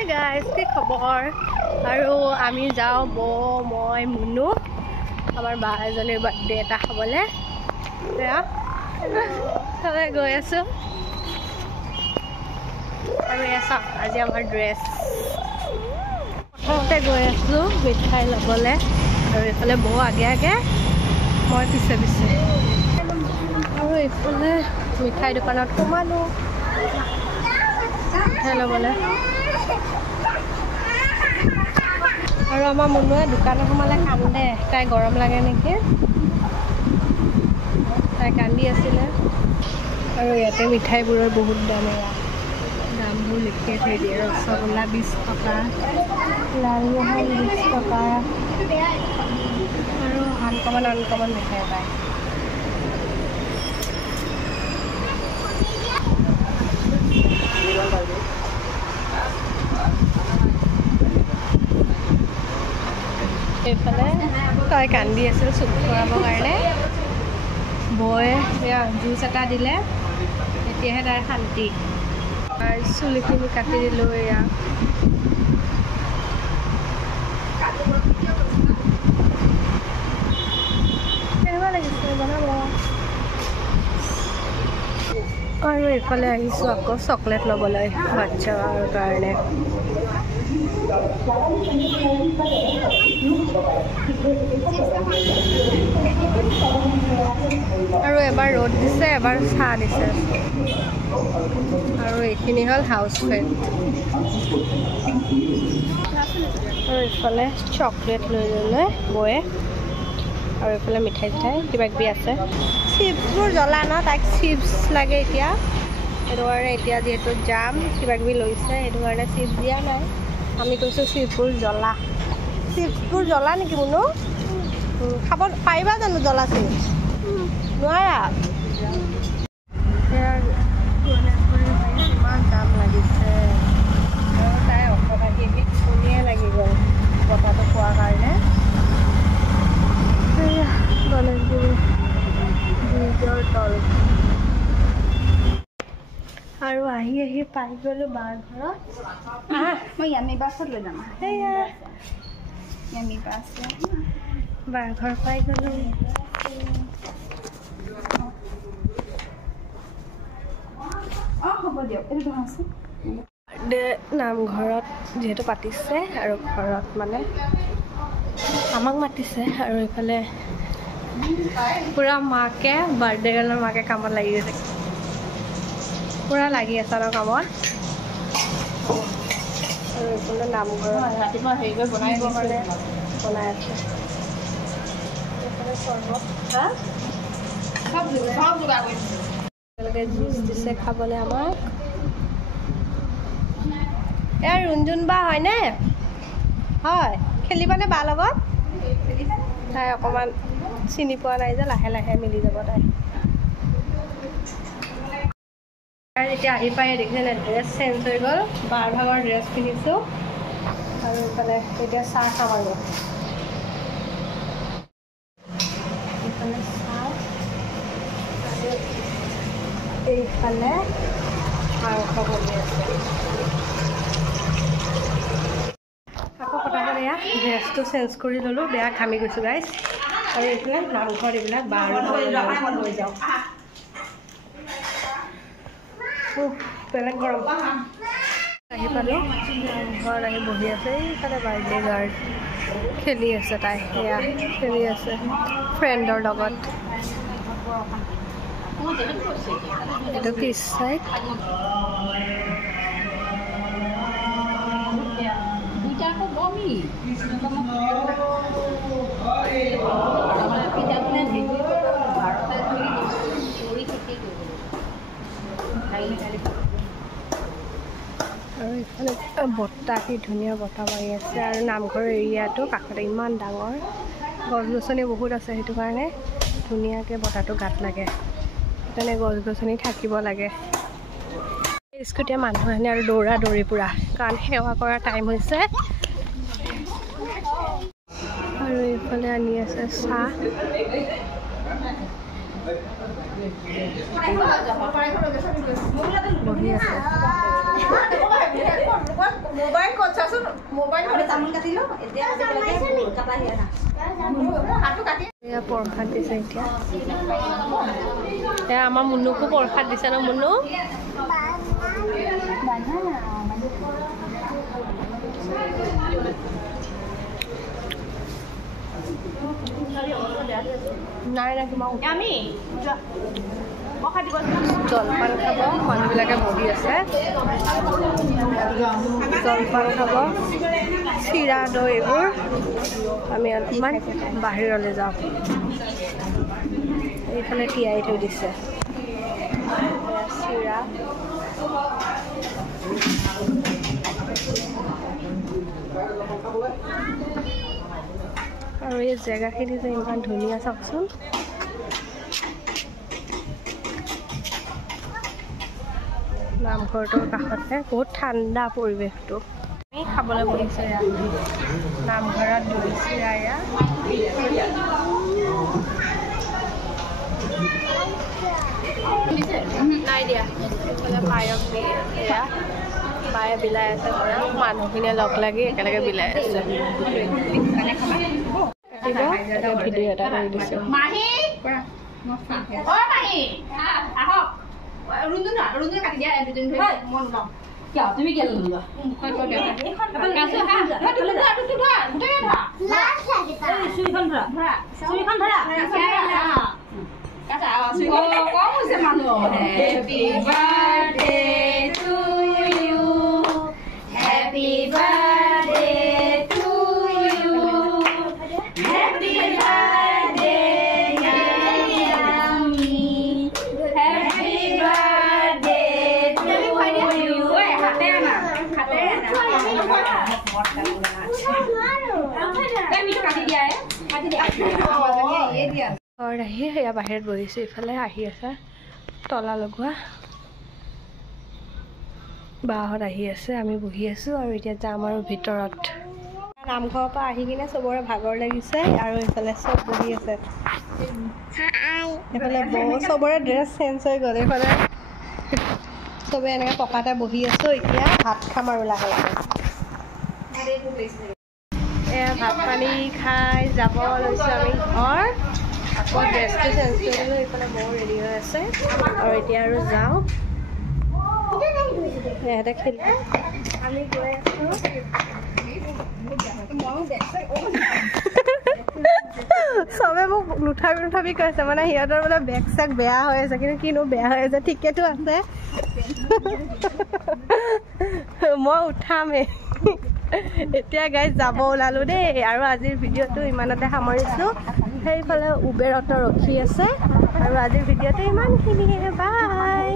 Hi guys, কি খবৰ? আৰু আমি যাও মই মুনু আমাৰ বা এজনীৰ বাৰ্থডে এটা খাবলে সবে গৈ আছো আৰু এসা আজি আমাৰ ড্ৰেছ প্ৰথমতে গৈ আছো মিঠাই লবলে আৰু এফালে বহু আগে আগে মই পিছে পিছে আৰু এফালে মিঠাই দোকানত সোমালো মিঠাই লবলে আৰু আমাৰ মুনুৱে দোকানত সোমালে কান্দে তাই গৰম লাগে নেকি তাই কান্দি আছিলে আৰু ইয়াতে মিঠাইবোৰৰ বহুত দাম দামবোৰ লিখি থৈ দিয়ে ৰসগোল্লা 20 টকা লালমোহন 20 টকা আৰু আনকমন মিঠাই পায় এইফালে তাই কান্দি আছিল চুপ কৰাবৰ কাৰণে বয় জুচ এটা দিলে এতিয়াহে তাইৰ শান্তি চুলিখিনি কাটি দিলোঁ এয়া কেনেকুৱা লাগিছে বনাব আৰু এইফালে আহিছোঁ আকৌ চকলেট ল'বলৈ বাচ্চাৰ কাৰণে আৰু এবাৰ ৰ'দ দিছে এবাৰ ছাঁ দিছে আৰু এইখিনি হ'ল হাউচ ফ্ৰেণ্ড আৰু এইফালে চকলেট লৈ ল'লে বয়ে আৰু এইফালে মিঠাই চিঠাই কিবা কিবি আছে চিপছবোৰ জ্বলা ন তাইক চিপছ লাগে এতিয়া সেইটো কাৰণে এতিয়া যিহেতু যাম কিবা কিবি লৈছে সেইটো কাৰণে চিপছ দিয়া নাই আমি কৈছোঁ চিপছবোৰ জ্বলা নেকি মুনু খাব পাৰিবা জানো জ্বলা চিপছ নোৱাৰা ইমান দাম লাগিছে আৰু তাই অসমত আহি শুনিয়ে লাগি গ'ল বতাহটো খোৱাৰ কাৰণে নিজৰ তল আৰু আহি পাই গ'লো বাৰ ঘৰত মই ইয়ামি বাছত লৈ যাম সেয়া ইয়ামি বাছ বাৰ ঘৰ পাই গ'লো হ'ব দিয়ক এইটো আছে নামঘৰত যিহেতু পাতিছে আৰু ঘৰত মানে আমাক মাতিছে আৰু এইফালে পুৰা মাকে বাৰ্থডে গাৰ্লৰ মাকে কামত লাগি গৈছে পুৰা লাগি আছে আৰু কামত আৰু এইফালে নামঘৰত ৰাতিপুৱা হেৰি কৰি বনাই আছে এইফালে চৰ্বত একেলগে জুচ দিছে খাবলৈ আমাক এয়া ৰুণজুন বা হয়নে হয় খেলিবানে বা লগত তাই অকণমান চিনি পোৱা নাই যে লাহে লাহে মিলি যাব তাই এতিয়া আহি পাই দেখিছেনে ড্ৰেছ চেঞ্জ হৈ গ'ল বাৰ ভাগৰ ড্ৰেছ পিন্ধিছোঁ আৰু এইফালে এতিয়া চাহ খাম আৰু এইফালে চাহ আৰু এইফালে মাংস বনি আছে আকৌ পটাপট এয়া ড্ৰেছটো চেঞ্জ কৰি ল'লোঁ বেয়া ঘামি গৈছোঁ গাইজ আৰু এইফালে নামঘৰত এইবিলাক বাৰ লৈ যাওঁ বেলেগ গৰম আহি পালোঁ ঘৰত আহি বহি আছে এইফালে বাৰ্থডে গাৰ্ড খেলি আছে তাই সেয়া খেলি আছে ফ্ৰেণ্ডৰ লগত এইটো পিছ চাইড আৰু এইফালে বতাহ কি ধুনীয়া বতাহ মাৰি আছে আৰু নামঘৰ এৰিয়াটো কাষতে ইমান ডাঙৰ গছ গছনি বহুত আছে সেইটো কাৰণে ধুনীয়াকৈ বতাহটো গাত লাগে সেইকাৰণে গছ গছনি থাকিব লাগে স্কুটিয়ে মানুহ আনে আৰু দৌৰা দৌৰি পুৰা কাৰণ সেৱা কৰা টাইম হৈছে আৰু এইফালে আনি আছে চাহ বহি আছে মোবাইল ঘৰে তামোল কাটিলো এতিয়া কাটা হিয়া না হাতটো কাটি এয়া প্ৰসাদ দিছে এতিয়া এয়া আমাৰ মুনুকো প্ৰসাদ দিছে ন মুনু নাই নাই তোমাক আমি জলপান খাব মানুহবিলাকে বহি আছে জলপান খাব চিৰা দৈ এইবোৰ আমি অলপমান বাহিৰলৈ যাওঁ এইফালে তিয়াই থৈ দিছে চিৰা আৰু এই জেগাখিনি যে ইমান ধুনীয়া চাওকচোন নামঘৰটোৰ কাষতে বহুত ঠাণ্ডা পৰিৱেশটো আমি খাবলৈ বহিছোঁ ইয়াত নামঘৰত দৈ চিৰা নাই দিয়া এইফালে পায়স দিয়ে এয়া পায়ে বিলাই আছে মানুহখিনিয়ে লগ লাগি একেলগে বিলাই আছে ভিডিঅ' এটা কৰি দিছোঁ ৰুন্দু কাটি দিয়া দুজন মন লওঁ কিয় তুমি কি ললো ঘৰত আহি সেয়া বাহিৰত বহিছোঁ ইফালে আহি আছে তলা লগোৱা বাহঁত আহি আছে আমি বহি আছোঁ আৰু এতিয়া যাম আৰু ভিতৰত নামঘৰৰ পৰা আহি কিনে চবৰে ভাগৰ লাগিছে আৰু এইফালে চব বহি আছে এইফালে চবৰে ড্ৰেছ চেঞ্জ হৈ গ'ল এইফালে চবে এনেকৈ পকাতে বহি আছোঁ এতিয়া ভাত খাম আৰু লাহে লাহে এয়া ভাত পানী খাই যাব লৈছোঁ আমি ঘৰ আকৌ ড্ৰেছটো চেঞ্জ কৰিলোঁ এইফালে ময়ো ৰেডি হৈ আছে আৰু এতিয়া আৰু যাওঁ ইহঁতে খেলি আমি গৈ আছোঁ চবে মোক নুঠাবি কৈছে মানে সিহঁতৰ বোলে বেগ চেগ বেয়া হৈ আছে কিন্তু কিনো বেয়া হৈ আছে ঠিকেতো আছে মই উঠামেই এতিয়া গাইজ যাব ওলালোঁ দেই আৰু আজিৰ ভিডিঅ'টো ইমানতে সামৰিছোঁ সেইফালে উবেৰ অটো ৰখি আছে আৰু আজিৰ ভিডিঅ'টো ইমানখিনিয়ে বাই